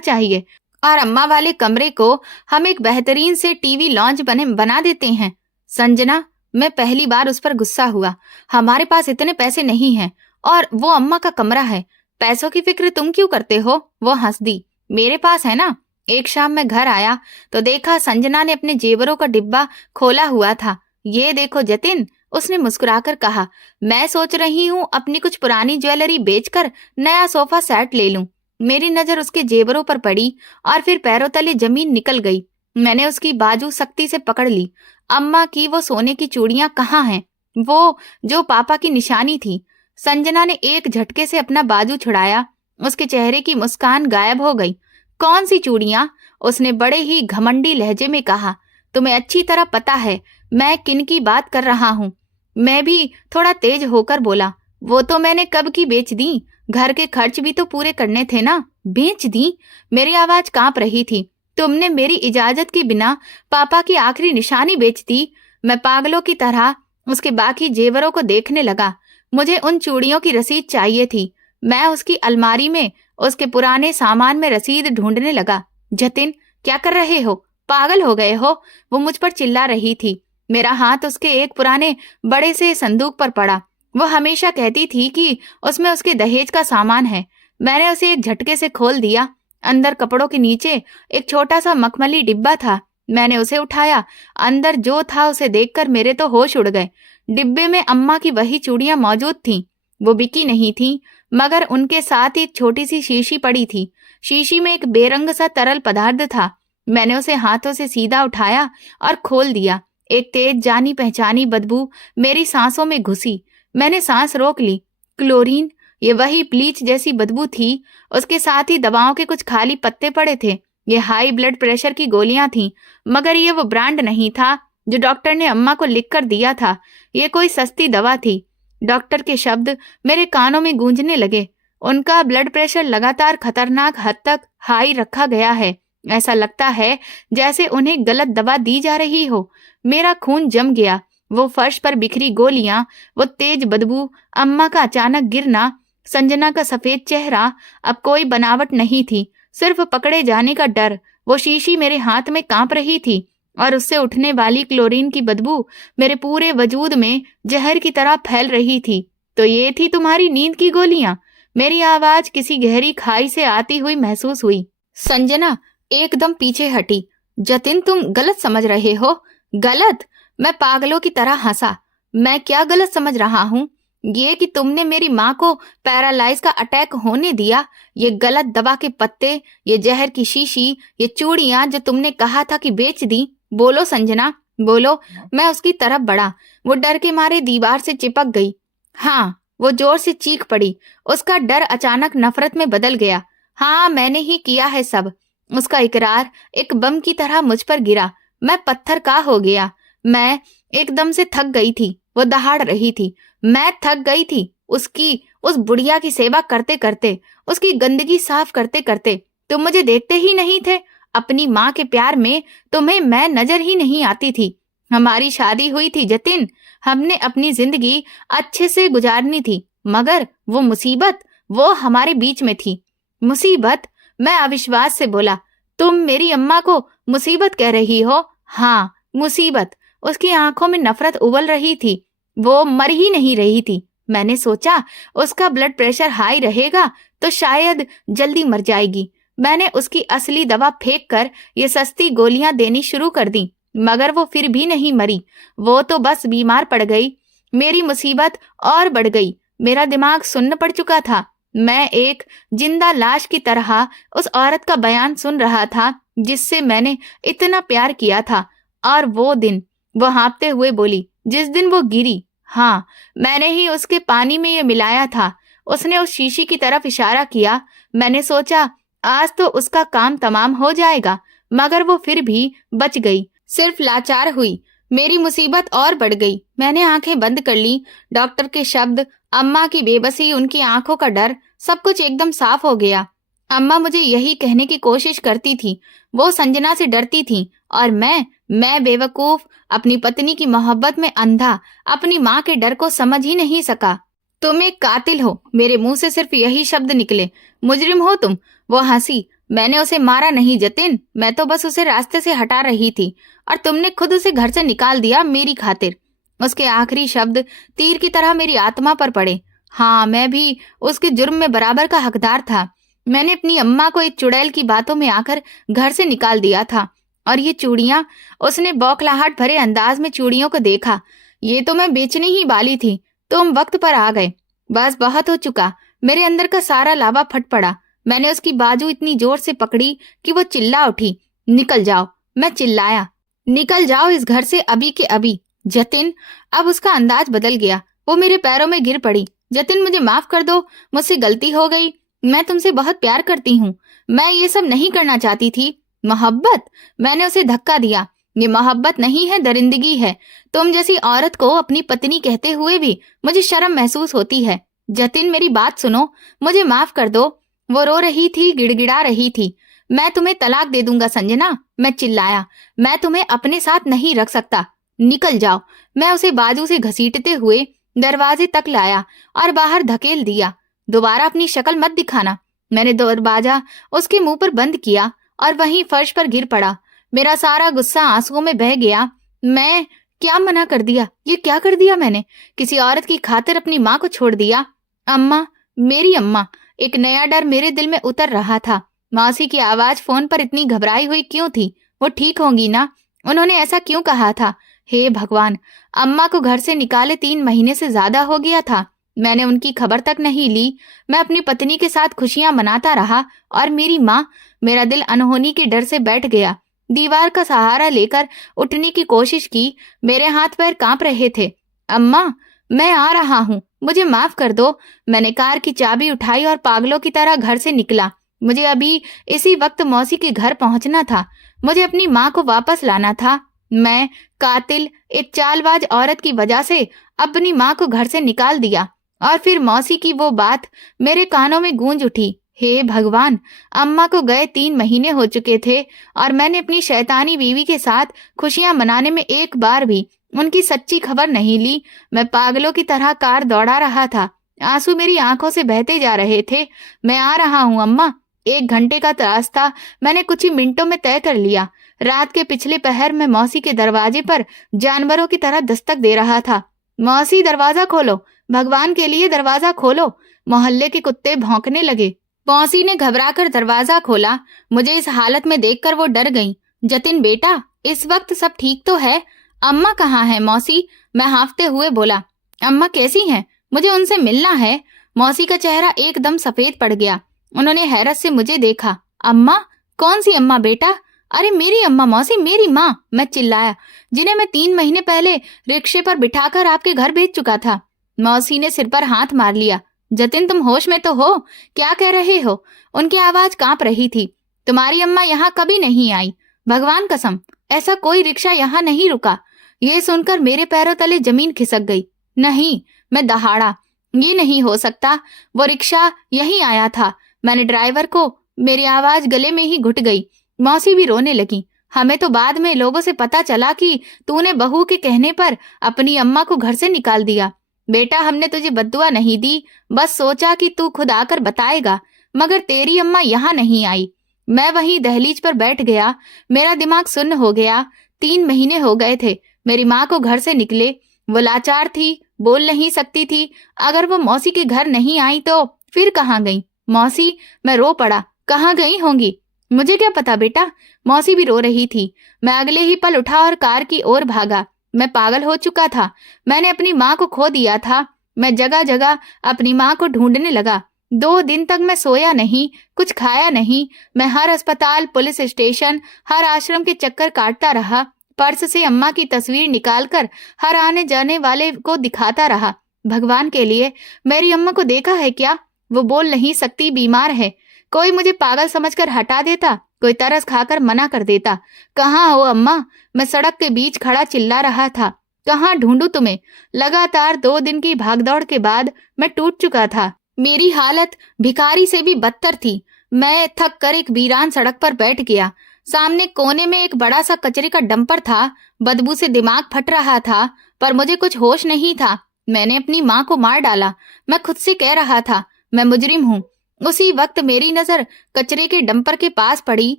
चाहिए और अम्मा वाले कमरे को हम एक बेहतरीन से टीवी लॉन्च बना देते हैं। संजना, मैं पहली बार उस पर गुस्सा हुआ। हमारे पास इतने पैसे नहीं हैं और वो अम्मा का कमरा है। पैसों की फिक्र तुम क्यों करते हो? वो हंस दी। मेरे पास है ना। एक शाम मैं घर आया तो देखा संजना ने अपने जेवरों का डिब्बा खोला हुआ था। ये देखो जतिन, उसने मुस्कुराकर कहा। मैं सोच रही हूँ अपनी कुछ पुरानी ज्वेलरी बेचकर नया सोफा सेट ले लूं। मेरी नजर उसके जेवरों पर पड़ी और फिर पैरों तले जमीन निकल गई। मैंने उसकी बाजू सख्ती से पकड़ ली। अम्मा की वो सोने की चूड़ियां कहाँ हैं, वो जो पापा की निशानी थी? संजना ने एक झटके से अपना बाजू छुड़ाया। उसके चेहरे की मुस्कान गायब हो गई। कौन सी चूड़ियां? उसने बड़े ही घमंडी लहजे में कहा। तुम्हें अच्छी तरह पता है मैं किन की बात कर रहा हूँ। मैं भी थोड़ा तेज होकर बोला। वो तो मैंने कब की बेच दी, घर के खर्च भी तो पूरे करने थे ना। बेच दी? मेरी आवाज कांप रही थी। तुमने मेरी इजाजत के बिना पापा की आखिरी निशानी बेच दी? मैं पागलों की तरह उसके बाकी जेवरों को देखने लगा। मुझे उन चूड़ियों की रसीद चाहिए थी। मैं उसकी अलमारी में, उसके पुराने सामान में रसीद ढूंढने लगा। जतिन, क्या कर रहे हो? पागल हो गए हो? वो मुझ पर चिल्ला रही थी। मेरा हाथ उसके एक पुराने बड़े से संदूक पर पड़ा। वो हमेशा कहती थी कि उसमें उसके दहेज का सामान है। मैंने उसे एक झटके से खोल दिया। अंदर कपड़ों के नीचे एक छोटा सा मखमली डिब्बा था। मैंने उसे उठाया। अंदर जो था उसे देखकर मेरे तो होश उड़ गए। डिब्बे में अम्मा की वही चूड़ियां मौजूद थीं। वो बिकी नहीं थी, मगर उनके साथ एक छोटी सी शीशी पड़ी थी। शीशी में एक बेरंग सा तरल पदार्थ था। मैंने उसे हाथों से सीधा उठाया और खोल दिया। एक तेज जानी पहचानी बदबू मेरी सांसों में घुसी। मैंने सांस रोक ली। क्लोरीन, ये वही ब्लीच जैसी बदबू थी। उसके साथ ही दवाओं के कुछ खाली पत्ते पड़े थे। ये हाई ब्लड प्रेशर की गोलियां थीं, मगर ये वो ब्रांड नहीं था जो डॉक्टर ने अम्मा को लिखकर दिया था। ये कोई सस्ती दवा थी। डॉक्टर के शब्द मेरे कानों में गूंजने लगे। उनका ब्लड प्रेशर लगातार खतरनाक हद तक हाई रखा गया है। ऐसा लगता है जैसे उन्हें गलत दवा दी जा रही हो। मेरा खून जम गया। वो फर्श पर बिखरी गोलियां, वो तेज बदबू, अम्मा का अचानक गिरना, संजना का सफेद चेहरा। अब कोई बनावट नहीं थी, सिर्फ पकड़े जाने का डर। वो शीशी मेरे हाथ में कांप रही थी और उससे उठने वाली क्लोरीन की बदबू मेरे पूरे वजूद में जहर की तरह फैल रही थी। तो ये थी तुम्हारी नींद की गोलियां? मेरी आवाज किसी गहरी खाई से आती हुई महसूस हुई। संजना एकदम पीछे हटी। जतिन, तुम गलत समझ रहे हो। गलत? मैं पागलों की तरह हंसा। मैं क्या गलत समझ रहा हूँ? ये कि तुमने मेरी माँ को पैरालाइज का अटैक होने दिया, ये गलत दवा के पत्ते, ये जहर की शीशी, ये चूड़ियां जो तुमने कहा था कि बेच दी। बोलो संजना, बोलो। मैं उसकी तरफ बढ़ा। वो डर के मारे दीवार से चिपक गई। हाँ, वो जोर से चीख पड़ी। उसका डर अचानक नफरत में बदल गया। हाँ, मैंने ही किया है सब। उसका इकरार एक बम की तरह मुझ पर गिरा। मैं पत्थर का हो गया। मैं एकदम से थक गई थी। वो दहाड़ रही थी। मैं थक गई थी उस बुढ़िया की सेवा करते करते, उसकी गंदगी साफ करते करते। तुम मुझे देखते ही नहीं थे। अपनी माँ के प्यार में तुम्हें मैं नजर ही नहीं आती थी। हमारी शादी हुई थी जतिन, हमने अपनी जिंदगी अच्छे से गुजारनी थी, मगर वो मुसीबत, वो हमारे बीच में थी। मुसीबत? मैं अविश्वास से बोला। तुम मेरी अम्मा को मुसीबत कह रही हो? हाँ, मुसीबत। उसकी आंखों में नफरत उबल रही थी। वो मर ही नहीं रही थी। मैंने सोचा उसका ब्लड प्रेशर हाई रहेगा तो शायद जल्दी मर जाएगी। मैंने उसकी असली दवा फेंक कर ये सस्ती गोलियां देनी शुरू कर दी, मगर वो फिर भी नहीं मरी। वो तो बस बीमार पड़ गई। मेरी मुसीबत और बढ़ गई। मेरा दिमाग सुन्न पड़ चुका था। मैं एक जिंदा लाश की तरह उस औरत का बयान सुन रहा था जिससे मैंने इतना प्यार किया था। और वो दिन, वो हाँफते हुए बोली, जिस दिन वो गिरी, हाँ, मैंने ही उसके पानी में ये मिलाया था। उसने उस शीशी की तरफ इशारा किया। मैंने सोचा आज तो उसका काम तमाम हो जाएगा, मगर वो फिर भी बच गई। सिर्फ लाचार हुई। मेरी मुसीबत और बढ़ गई। मैंने आंखें बंद कर ली। डॉक्टर के शब्द, अम्मा की बेबसी, उनकी आंखों का डर, सब कुछ एकदम साफ हो गया। अम्मा मुझे यही कहने की कोशिश करती थी। वो संजना से डरती थी और मैं बेवकूफ, अपनी पत्नी की मोहब्बत में अंधा, अपनी माँ के डर को समझ ही नहीं सका। तुम एक कातिल हो। मेरे मुंह से सिर्फ यही शब्द निकले। मुजरिम हो तुम। वो हंसी। मैंने उसे मारा नहीं जतिन, मैं तो बस उसे रास्ते से हटा रही थी और तुमने खुद उसे घर से निकाल दिया मेरी खातिर। उसके आखिरी शब्द तीर की तरह मेरी आत्मा पर पड़े। हाँ, मैं भी उसके जुर्म में बराबर का हकदार था। मैंने अपनी अम्मा को एक चुड़ैल की बातों में आकर घर से निकाल दिया था। और ये चूड़ियां, उसने बौखलाहट भरे अंदाज में चूड़ियों को देखा। ये तो मैं बेचने ही वाली थी। तुम वक्त पर आ गए। बस बहुत हो चुका। मेरे अंदर का सारा लावा फट पड़ा। मैंने उसकी बाजू इतनी जोर से पकड़ी कि वो चिल्ला उठी। निकल जाओ। मैं चिल्लाया, निकल जाओ इस घर से अभी के अभी। जतिन, अब उसका अंदाज बदल गया। वो मेरे पैरों में गिर पड़ी। जतिन, मुझे माफ कर दो, मुझसे गलती हो गई। मैं तुमसे बहुत प्यार करती हूँ। मैं ये सब नहीं करना चाहती थी। मोहब्बत? मैंने उसे धक्का दिया। ये मोहब्बत नहीं है, दरिंदगी है। तुम जैसी औरत को अपनी पत्नी कहते हुए भी मुझे शर्म महसूस होती है। जतिन, मेरी बात सुनो, मुझे माफ कर दो। वो रो रही थी, गिड़गिड़ा रही थी। मैं तुम्हें तलाक दे दूंगा संजना, मैं चिल्लाया। मैं तुम्हें अपने साथ नहीं रख सकता। निकल जाओ। मैं उसे बाजू से घसीटते हुए दरवाजे तक लाया और बाहर धकेल दिया। दोबारा अपनी शक्ल मत दिखाना। मैंने दरवाजा उसके मुंह पर बंद किया और वहीं फर्श पर गिर पड़ा। मेरा सारा गुस्सा आंसुओं में बह गया। मैं क्या मना कर दिया? ये क्या कर दिया मैंने? किसी औरत की खातिर अपनी माँ को छोड़ दिया। अम्मा, मेरी अम्मा। एक नया डर मेरे दिल में उतर रहा था। मौसी की आवाज फोन पर इतनी घबराई हुई क्यों थी? वो ठीक होंगी ना? उन्होंने ऐसा क्यों कहा था? हे भगवान, अम्मा को घर से निकाले 3 महीने से ज्यादा हो गया था। मैंने उनकी खबर तक नहीं ली। मैं अपनी पत्नी के साथ खुशियां मनाता रहा और मेरी माँ, मेरा दिल अनहोनी के डर से बैठ गया। दीवार का सहारा लेकर उठने की कोशिश की। मेरे हाथ पैर कांप रहे थे। अम्मा, मैं आ रहा हूँ, मुझे माफ कर दो। मैंने कार की चाबी उठाई और पागलों की तरह घर से निकला। मुझे अभी इसी वक्त मौसी के घर पहुंचना था। मुझे अपनी माँ को वापस लाना था। मैं कातिल, एक चालबाज औरत की वजह से अपनी माँ को घर से निकाल दिया। और फिर मौसी की वो बात मेरे कानों में गूंज उठी। हे भगवान, अम्मा को गए 3 महीने हो चुके थे और मैंने अपनी शैतानी बीवी के साथ खुशियां मनाने में एक बार भी उनकी सच्ची खबर नहीं ली। मैं पागलों की तरह कार दौड़ा रहा था। आंसू मेरी आंखों से बहते जा रहे थे। मैं आ रहा हूँ अम्मा। 1 घंटे का रास्ता मैंने कुछ ही मिनटों में तय कर लिया। रात के पिछले पहर में मौसी के दरवाजे पर जानवरों की तरह दस्तक दे रहा था। मौसी, दरवाजा खोलो, भगवान के लिए दरवाजा खोलो। मोहल्ले के कुत्ते भौंकने लगे। मौसी ने घबराकर दरवाजा खोला। मुझे इस हालत में देखकर वो डर गईं। जतिन बेटा, इस वक्त सब ठीक तो है? अम्मा कहाँ है मौसी? मैं हाँफते हुए बोला। अम्मा कैसी हैं? मुझे उनसे मिलना है। मौसी का चेहरा एकदम सफेद पड़ गया। उन्होंने हैरत से मुझे देखा। अम्मा? कौन सी अम्मा बेटा? अरे मेरी अम्मा मौसी, मेरी माँ, मैं चिल्लाया, जिन्हें मैं 3 महीने पहले रिक्शे पर बिठाकर आपके घर भेज चुका था। मौसी ने सिर पर हाथ मार लिया। जतिन, तुम होश में तो हो? क्या कह रहे हो? उनकी आवाज कांप रही थी। तुम्हारी अम्मा यहाँ कभी नहीं आई। भगवान कसम, ऐसा कोई रिक्शा यहाँ नहीं रुका। ये सुनकर मेरे पैरों तले जमीन खिसक गई। नहीं, मैं दहाड़ा, ये नहीं हो सकता, वो रिक्शा यहीं आया था। मैंने ड्राइवर को, मेरी आवाज गले में ही घुट गई। मौसी भी रोने लगी। हमें तो बाद में लोगों से पता चला कि तूने बहू के कहने पर अपनी अम्मा को घर से निकाल दिया। बेटा, हमने तुझे बद्दुआ नहीं दी, बस सोचा कि तू खुद आकर बताएगा। मगर तेरी अम्मा यहाँ नहीं आई। मैं वहीं दहलीज पर बैठ गया। मेरा दिमाग सुन्न हो गया। 3 महीने हो गए थे मेरी माँ को घर से निकले। वो लाचार थी, बोल नहीं सकती थी। अगर वो मौसी के घर नहीं आई तो फिर कहाँ गई? मौसी, मैं रो पड़ा। कहाँ गई होंगी? मुझे क्या पता बेटा। मौसी भी रो रही थी। मैं अगले ही पल उठा और कार की ओर भागा। मैं पागल हो चुका था। मैंने अपनी माँ को खो दिया था। मैं जगह जगह अपनी माँ को ढूंढने लगा। 2 दिन तक मैं सोया नहीं, कुछ खाया नहीं। मैं हर अस्पताल, पुलिस स्टेशन, हर आश्रम के चक्कर काटता रहा। पर्स से अम्मा की तस्वीर निकालकर हर आने जाने वाले को दिखाता रहा। भगवान के लिए, मेरी अम्मा को देखा है क्या? वो बोल नहीं सकती, बीमार है। कोई मुझे पागल समझकर हटा देता, कोई तरस खाकर मना कर देता। कहाँ हो अम्मा? मैं सड़क के बीच खड़ा चिल्ला रहा था। कहाँ ढूंढूं तुम्हें? लगातार 2 दिन की भागदौड़ के बाद मैं टूट चुका था। मेरी हालत भिखारी से भी बदतर थी। मैं थक कर एक वीरान सड़क पर बैठ गया। सामने कोने में एक बड़ा सा कचरे का डंपर था। बदबू से दिमाग फट रहा था, पर मुझे कुछ होश नहीं था। मैंने अपनी माँ को मार डाला। मैं खुद से कह रहा था, मैं मुजरिम हूँ। उसी वक्त मेरी नजर कचरे के डंपर के पास पड़ी।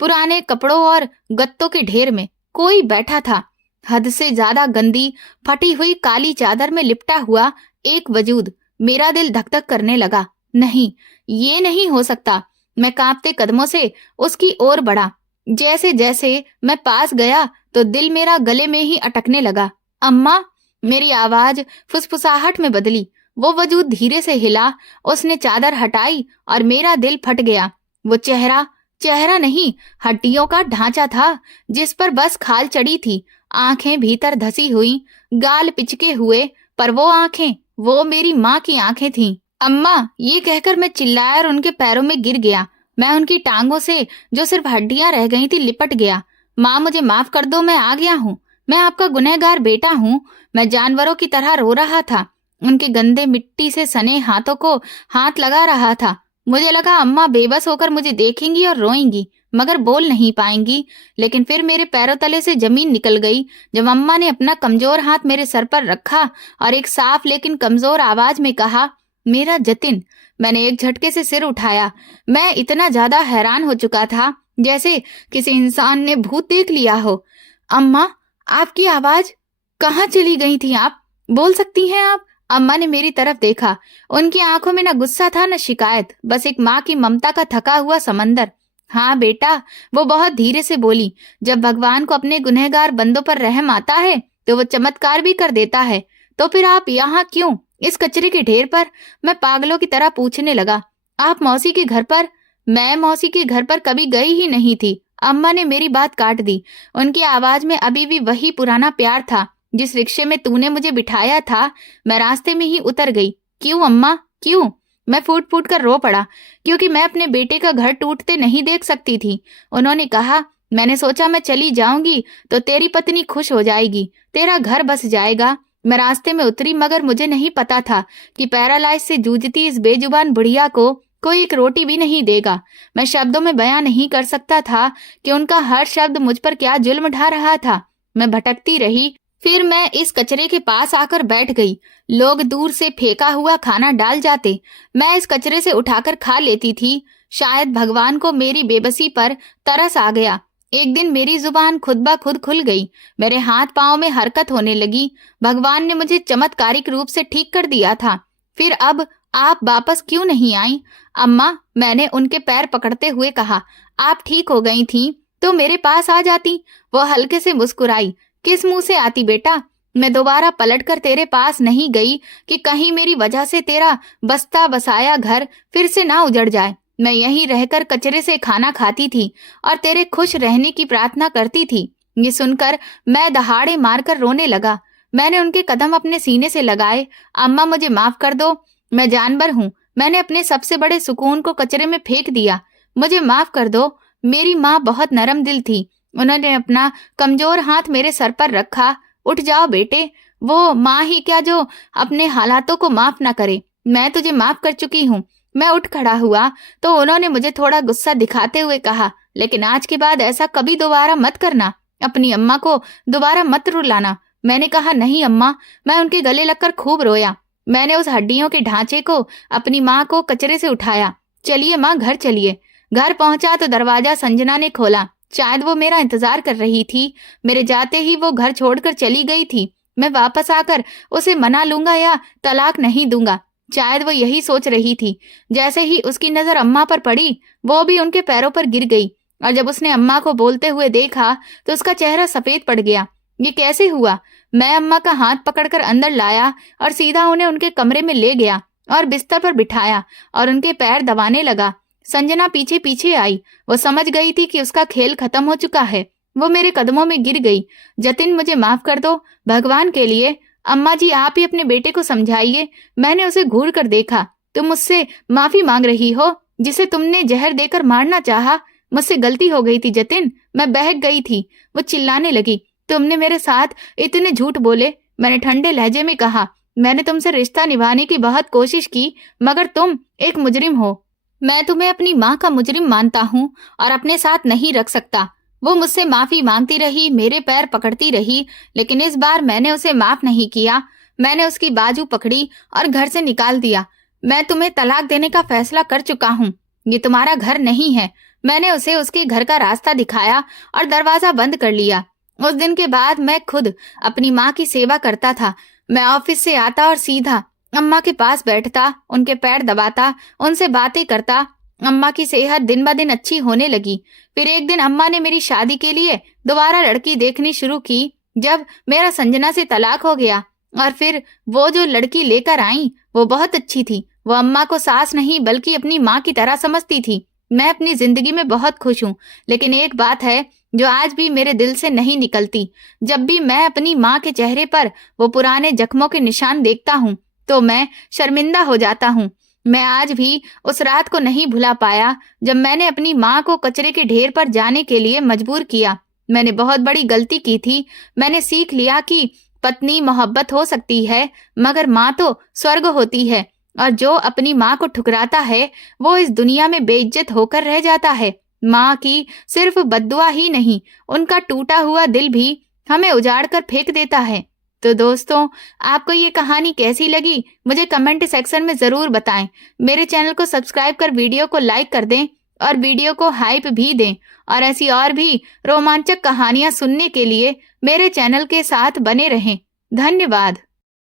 पुराने कपड़ों और गत्तों के ढेर में कोई बैठा था। हद से ज्यादा गंदी, फटी हुई काली चादर में लिपटा हुआ एक वजूद। मेरा दिल धक धक करने लगा। नहीं, ये नहीं हो सकता। मैं कांपते कदमों से उसकी ओर बढ़ा। जैसे जैसे मैं पास गया तो दिल मेरा गले में ही अटकने लगा। अम्मा, मेरी आवाज फुसफुसाहट में बदली। वो वजूद धीरे से हिला। उसने चादर हटाई और मेरा दिल फट गया। वो चेहरा, चेहरा नहीं, हड्डियों का ढांचा था जिस पर बस खाल चढ़ी थी। आंखें भीतर धसी हुई, गाल पिचके हुए, पर वो आंखें, वो मेरी माँ की आंखें थीं। अम्मा, ये कहकर मैं चिल्लाया और उनके पैरों में गिर गया। मैं उनकी टांगों से, जो सिर्फ हड्डियां रह गई थी, लिपट गया। माँ, मुझे माफ कर दो, मैं आ गया हूँ। मैं आपका गुनहगार बेटा हूँ। मैं जानवरों की तरह रो रहा था। उनके गंदे मिट्टी से सने हाथों को हाथ लगा रहा था। मुझे लगा अम्मा बेबस होकर मुझे देखेंगी और रोएंगी, मगर बोल नहीं पाएंगी। लेकिन फिर मेरे पैरों तले से जमीन निकल गई जब अम्मा ने अपना कमजोर हाथ मेरे सर पर रखा और एक साफ लेकिन कमजोर आवाज में कहा, मेरा जतिन। मैंने एक झटके से सिर उठाया। मैं इतना ज्यादा हैरान हो चुका था जैसे किसी इंसान ने भूत देख लिया हो। अम्मा, आपकी आवाज कहाँ चली गई थी? आप बोल सकती हैं आप? अम्मा ने मेरी तरफ देखा। उनकी आंखों में न गुस्सा था न शिकायत, बस एक माँ की ममता का थका हुआ समंदर। हाँ बेटा, वो बहुत धीरे से बोली, जब भगवान को अपने गुनहगार बंदों पर रहम आता है तो वो चमत्कार भी कर देता है। तो फिर आप यहाँ क्यों, इस कचरे के ढेर पर? मैं पागलों की तरह पूछने लगा। आप मौसी के घर पर? मैं मौसी के घर पर कभी गई ही नहीं थी। अम्मा ने मेरी बात काट दी। उनकी आवाज में अभी भी वही पुराना प्यार था। जिस रिक्शे में तूने मुझे बिठाया था, मैं रास्ते में ही उतर गई। क्यों अम्मा, क्यों? मैं फूट फूट कर रो पड़ा, क्योंकि मैं अपने बेटे का घर टूटते नहीं देख सकती थी। उन्होंने कहा, मैंने सोचा मैं चली जाऊंगी तो तेरी पत्नी खुश हो जाएगी, तेरा घर बस जाएगा। मैं रास्ते में उतरी, मगर मुझे नहीं पता था कि पैरालाइज से जूझती इस बेजुबान बुढ़िया को कोई एक रोटी भी नहीं देगा। मैं शब्दों में बयां नहीं कर सकता था कि उनका हर शब्द मुझ पर क्या जुल्म ढा रहा था। मैं भटकती रही। फिर मैं इस कचरे के पास आकर बैठ गई। लोग दूर से फेंका हुआ खाना डाल जाते, मैं इस कचरे से उठाकर खा लेती थी। शायद भगवान को मेरी बेबसी पर तरस आ गया। एक दिन मेरी जुबान खुद ब खुद खुल गई। मेरे हाथ पांव में हरकत होने लगी। भगवान ने मुझे चमत्कारिक रूप से ठीक कर दिया था। फिर अब आप वापस क्यों नहीं आई? अम्मा, मैंने उनके पैर पकड़ते हुए कहा, आप ठीक हो गई थी तो मेरे पास आ जाती। वो हल्के से मुस्कुराई। किस मुंह से आती बेटा? मैं दोबारा पलटकर तेरे पास नहीं गई कि कहीं मेरी वजह से तेरा बसता बसाया घर फिर से ना उजड़ जाए। मैं यहीं रहकर कचरे से खाना खाती थी और तेरे खुश रहने की प्रार्थना करती थी। ये सुनकर मैं दहाड़े मारकर रोने लगा। मैंने उनके कदम अपने सीने से लगाए। अम्मा, मुझे माफ कर दो, मैं जानवर हूँ। मैंने अपने सबसे बड़े सुकून को कचरे में फेंक दिया। मुझे माफ कर दो। मेरी माँ बहुत नरम दिल थी। उन्होंने अपना कमजोर हाथ मेरे सर पर रखा। उठ जाओ बेटे, वो माँ ही क्या जो अपने हालातों को माफ ना करे। मैं तुझे माफ कर चुकी हूँ। मैं उठ खड़ा हुआ तो उन्होंने मुझे थोड़ा गुस्सा दिखाते हुए कहा, लेकिन आज के बाद ऐसा कभी दोबारा मत करना, अपनी अम्मा को दोबारा मत रुलाना। मैंने कहा, नहीं अम्मा। मैं उनके गले लगकर खूब रोया। मैंने उस हड्डियों के ढांचे को, अपनी माँ को कचरे से उठाया। चलिए माँ, घर चलिए। घर पहुंचा तो दरवाजा संजना ने खोला। शायद वो मेरा इंतजार कर रही थी। मेरे जाते ही वो घर छोड़कर चली गई थी। मैं वापस आकर उसे मना लूंगा या तलाक नहीं दूंगा, शायद वो यही सोच रही थी। जैसे ही उसकी नजर अम्मा पर पड़ी, वो भी उनके पैरों पर गिर गई, और जब उसने अम्मा को बोलते हुए देखा तो उसका चेहरा सफेद पड़ गया। ये कैसे हुआ? मैं अम्मा का हाथ पकड़कर अंदर लाया और सीधा उन्हें उनके कमरे में ले गया और बिस्तर पर बिठाया और उनके पैर दबाने लगा। संजना पीछे पीछे आई। वो समझ गई थी कि उसका खेल खत्म हो चुका है। वो मेरे कदमों में गिर गई। जतिन, मुझे माफ कर दो, भगवान के लिए। अम्मा जी, आप ही अपने बेटे को समझाइए। मैंने उसे घूर कर देखा। तुम मुझसे माफी मांग रही हो, जिसे तुमने जहर देकर मारना चाहा। मुझसे गलती हो गई थी जतिन, मैं बहक गई थी। वो चिल्लाने लगी, तुमने मेरे साथ इतने झूठ बोले। मैंने ठंडे लहजे में कहा, मैंने तुमसे रिश्ता निभाने की बहुत कोशिश की, मगर तुम एक मुजरिम हो। मैं तुम्हें अपनी माँ का मुजरिम मानता हूँ और अपने साथ नहीं रख सकता। वो मुझसे माफी मांगती रही, मेरे पैर पकड़ती रही, लेकिन इस बार मैंने उसे माफ नहीं किया। मैंने उसकी बाजू पकड़ी और घर से निकाल दिया। मैं तुम्हें तलाक देने का फैसला कर चुका हूँ। ये तुम्हारा घर नहीं है। मैंने उसे उसके घर का रास्ता दिखाया और दरवाजा बंद कर लिया। उस दिन के बाद मैं खुद अपनी माँ की सेवा करता था। मैं ऑफिस से आता और सीधा अम्मा के पास बैठता, उनके पैर दबाता, उनसे बातें करता। अम्मा की सेहत दिन ब दिन अच्छी होने लगी। फिर एक दिन अम्मा ने मेरी शादी के लिए दोबारा लड़की देखनी शुरू की। जब मेरा संजना से तलाक हो गया और फिर वो जो लड़की लेकर आई वो बहुत अच्छी थी। वो अम्मा को सास नहीं बल्कि अपनी माँ की तरह समझती थी। मैं अपनी जिंदगी में बहुत खुश हूँ, लेकिन एक बात है जो आज भी मेरे दिल से नहीं निकलती। जब भी मैं अपनी माँ के चेहरे पर वो पुराने जख्मों के निशान देखता हूँ तो मैं शर्मिंदा हो जाता हूँ। मैं आज भी उस रात को नहीं भुला पाया जब मैंने अपनी माँ को कचरे के ढेर पर जाने के लिए मजबूर किया। मैंने बहुत बड़ी गलती की थी। मैंने सीख लिया कि पत्नी मोहब्बत हो सकती है, मगर माँ तो स्वर्ग होती है, और जो अपनी माँ को ठुकराता है वो इस दुनिया में बेइज्जत होकर रह जाता है। माँ की सिर्फ बद्दुआ ही नहीं, उनका टूटा हुआ दिल भी हमें उजाड़ कर फेंक देता है। तो दोस्तों, आपको ये कहानी कैसी लगी मुझे कमेंट सेक्शन में जरूर बताएं। मेरे चैनल को सब्सक्राइब कर वीडियो को लाइक कर दें और वीडियो को हाइप भी दें, और ऐसी और भी रोमांचक कहानियां सुनने के लिए मेरे चैनल के साथ बने रहें। धन्यवाद।